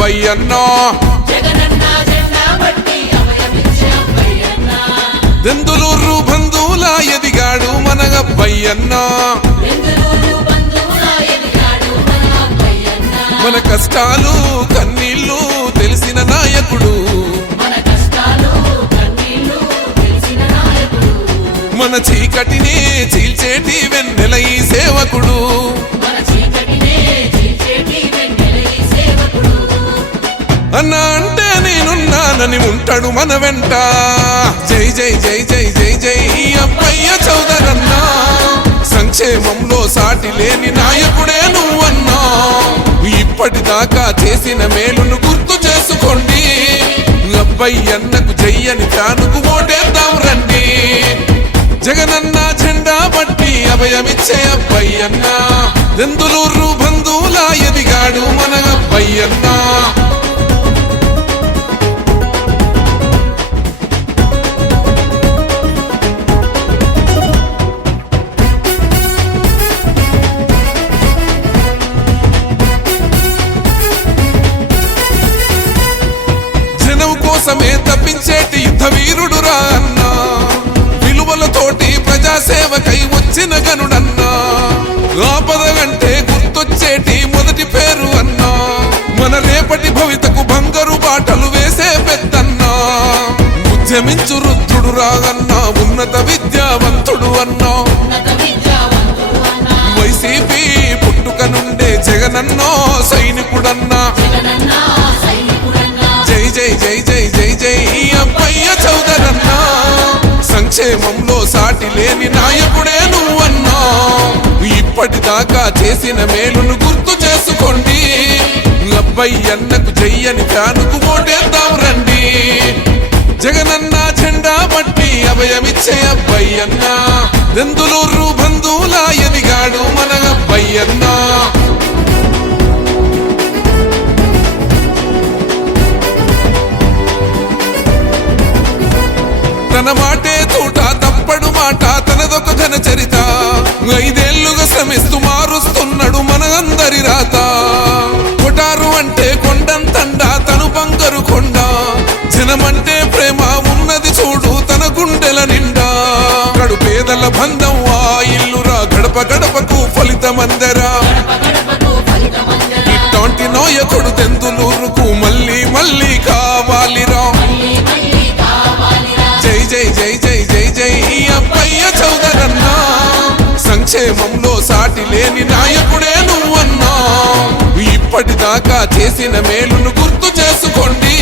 అబ్బయ్యన్నా. దెందులూరు బంధువులా ఎదిగాడు మనగబ్బయ్యన్నా. మన కష్టాలు కన్నీళ్ళు తెలిసిన నాయకుడు. మన చీకటిని చీల్చేటి వెన్నెల ఈ సేవకుడు. అన్న అంటే నేనున్నానని ఉంటాడు మన వెంట. జై జై జై జై జై జై అబ్బయ్య చౌదరన్నా. సంక్షేమంలో సాటి లేని నాయకుడే నువ్వన్నా. ఇప్పటిదాకా చేసిన మేలును గుర్తు చేసుకోండి. అబ్బయ్యన్నకు జయ్యని తానుకు ఓటేద్దాం రండి. జగనన్న జెండా బట్టి అభయమిచ్చే అబ్బయ్యన్న. దెందులూరు బంధువులా ఎదిగాడు మన అబ్బయ్యన్నా. కోసమే తప్పించేటి యుద్ధ వీరుడు అన్నా. విలువలతోటి ప్రజాసేవకై వచ్చిన గనుడన్నా. ఆపద కంటే గుర్తొచ్చేటి మొదటి పేరు అన్నా. మన రేపటి భవితకు బంగారు బాటలు వేసే పెద్దన్నా. ఉద్యమించు రుద్రుడు రాగన్న సంక్షేమంలో సాటి లేని నాయకుడే నువ్వన్నా. ఇప్పటిదాకా చేసిన మేలును గుర్తు చేసుకోండి. అబ్బాయి అన్నకు చెయ్యని ఫ్యానుకు ఓటేద్దాం రండి. జగనన్న జెండా పట్టి అభయమిచ్చే అబ్బయ్యన్న దెందులూరు బంధువుల ఎదిగాడు మన అబ్బయ్యన్నా తన మాట తూట తప్పడు మాట తనదొక ఘన చరిత. ఐదేళ్ళుగా శ్రమిస్తూ మారుస్తున్నాడు మన అందరి రాత. కొటారు అంటే కొండంతండ తను బంగారు కొండ. జనమంటే ప్రేమ ఉన్నది చూడు తన గుండెల నిండా. గడు పేదల బంధం ఆ ఇల్లురా గడప గడపకు ఫలితమందరా. ఇట్లాంటి నాయకుడు తెందులూరుకు సంక్షేమంలో సాటి లేని నాయకుడే నువ్వన్నా. ఇప్పటిదాకా చేసిన మేలును గుర్తు చేసుకోండి.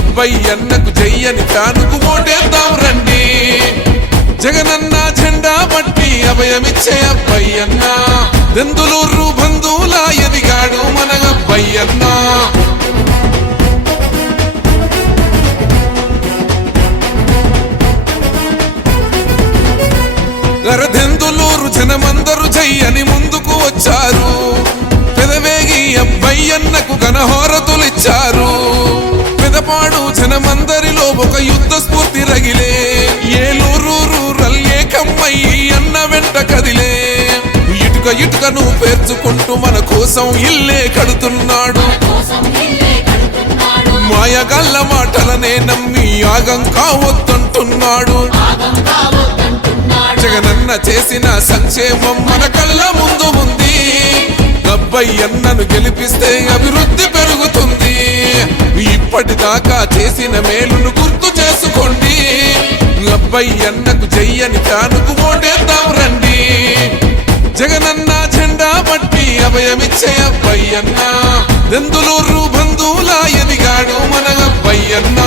అబ్బాయి అన్నకు జయ్యని తానుకు ఓటేద్దాం రండి. జగనన్న జెండా పట్టి అభయమిచ్చే అబ్బయ్యన్న. దెందులూరు బంధువుల ఎదిగాడు మన అబ్బయ్యన్నా. గరదెందులూరు జనమందరు వచ్చారు పెదవేగి అబ్బయ్యన్నకు ఘనహోరతులిచ్చారు. పెదపాడు జనమందరిలో ఒక యుద్ధ స్ఫూర్తి రగిలే. ఏలూరు రూరల్ అన్న వెంట కదిలే. ఇటుక ఇటుకను పేర్చుకుంటూ మన కోసం ఇల్లే కడుతున్నాడు. మాయగల్ల మాటలనే నమ్మి యాగం కావద్దంటున్నాడు. జగనన్న చేసిన సంక్షేమం మన అన్నను గెలిపిస్తే అభివృద్ధి పెరుగుతుంది. ఇప్పటిదాకా చేసిన మేలును గుర్తు చేసుకోండి. అన్నకు చెయ్యని తానుకు ఓటేద్దాం రండి. జగనన్న జెండా పట్టి అభయమిచ్చే అబ్బయ్యన్న. దెందులూరు బంధువులా ఎదిగాడు మన అబ్బయ్యన్న.